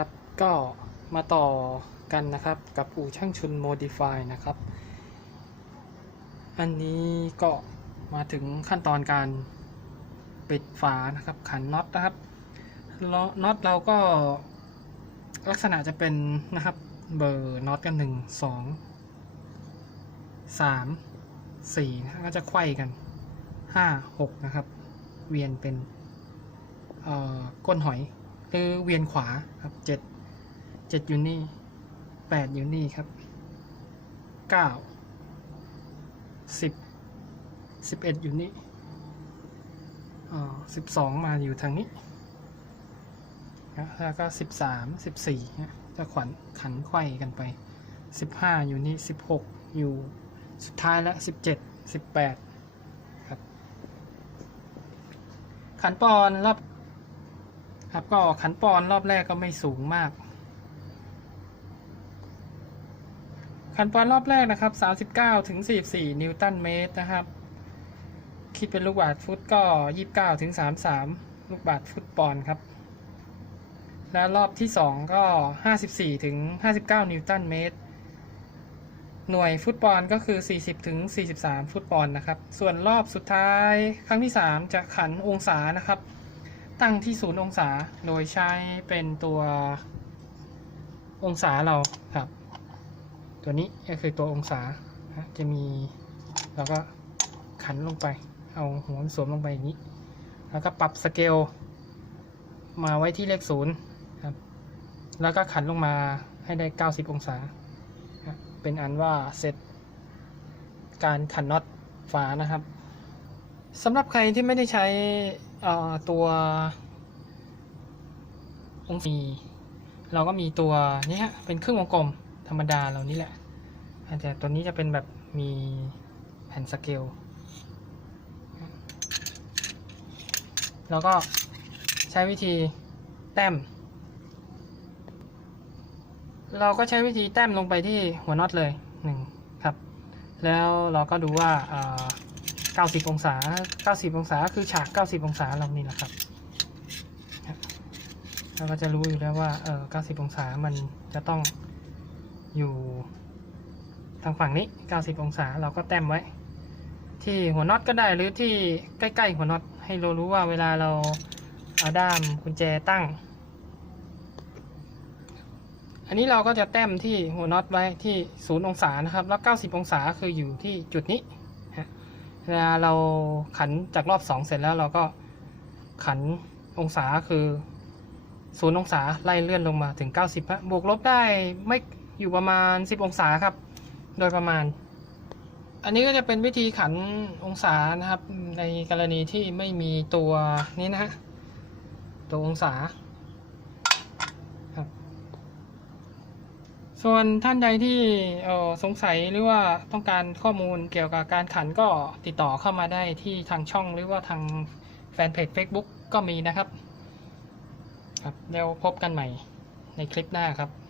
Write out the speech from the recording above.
ครับ ก็มาต่อกันนะครับกับอู่ช่างชุน Modify นะครับ อันนี้ก็มาถึงขั้นตอนการปิดฝานะครับขันน็อตนะครับน็อตเราก็ลักษณะจะเป็นนะครับเบอร์น็อตกันหนึ่งสองสามสี่ก็จะไขว้กันห้าหกนะครับ เวียนเป็นก้นหอย หรือเวียนขวาครับเจ็ดเจ็ดอยู่นี่แปดอยู่นี่ครับเก้าสิบสิบเอ็ดอยู่นี่อ่าสิบสองมาอยู่ทางนี้นะแล้วก็สิบสามสิบสี่จะขวัญขันไขว้กันไปสิบห้าอยู่นี่สิบหกอยู่สุดท้ายแล้วสิบเจ็ดสิบแปดครับ ขันปอนรอบ ครับ ก็ขันปอนรอบแรกก็ไม่สูงมาก ขันปอนรอบแรกนะครับ 39ถึง44 นิวตันเมตรนะครับ คิดเป็นลูกบาศก์ฟุตก็ 29ถึง33 ลูกบาศก์ฟุตปอนครับ แล้วรอบที่ 2 ก็ 54ถึง59 นิวตันเมตรหน่วยฟุตบอลก็คือ 40 ถึง 43 ฟุตบอลนะครับ ส่วนรอบสุดท้ายครั้งที่ 3 จะขันองศานะครับ ตั้งที่ศูนย์องศาโดยใช้เป็นตัวองศาเราครับ ตัวนี้ก็คือตัวองศาจะมีเราก็ขันลงไป เอาหัวสวมลงไปอย่างนี้ แล้วก็ปรับสเกลมาไว้ที่เลขศูนย์ครับ แล้วก็ขันลงมาให้ได้ 90 องศา เป็นอันว่าเสร็จการขันน็อตฝานะครับสำหรับใครที่ไม่ได้ใช้ ตัวองศาเราก็มีตัวนี้ฮะเป็นครื่งวงกลมธรรมดาเรานี่แหละแต่ตัวนี้จะเป็นแบบมีแผ่นสเกลเราก็ใช้วิธีแต้ม เราก็ใช้วิธีแต้มลงไปที่หัวน็อตเลยหนึ่งครับ แล้วเราก็ดูว่า 90 องศา 90 องศา คือฉาก 90 องศาเรานี่แหละครับ เราก็จะรู้อยู่แล้วว่า เออ90 องศา มันจะต้องอยู่ทางฝั่งนี้ 90 องศา เราก็แต้มไว้ ที่หัวน็อตก็ได้หรือที่ใกล้ๆหัวน็อต ให้เรารู้ว่าเวลาเราเอาด้ามกุญแจตั้ง อันนี้เราก็จะแต้มที่หัวน็อตไว้ที่ 0 องศานะครับ แล้ว 90 องศาคืออยู่ที่จุดนี้ เวลาเราขันจากรอบสองเสร็จแล้วเราก็ขันองศาคือศูนย์องศาไล่เลื่อนลงมาถึง 90ฮะบวกลบได้ไม่อยู่ประมาณ 10 องศาครับ โดยประมาณ อันนี้ก็จะเป็นวิธีขันองศานะครับ ในกรณีที่ไม่มีตัวนี้นะฮะตัวองศาครับ ส่วนท่านใดที่สงสัยหรือว่าต้องการข้อมูลเกี่ยวกับการขันก็ติดต่อเข้ามาได้ที่ทางช่องหรือว่าทางแฟนเพจ Facebook ก็มีนะครับ ครับแล้วพบกันใหม่ในคลิปหน้าครับ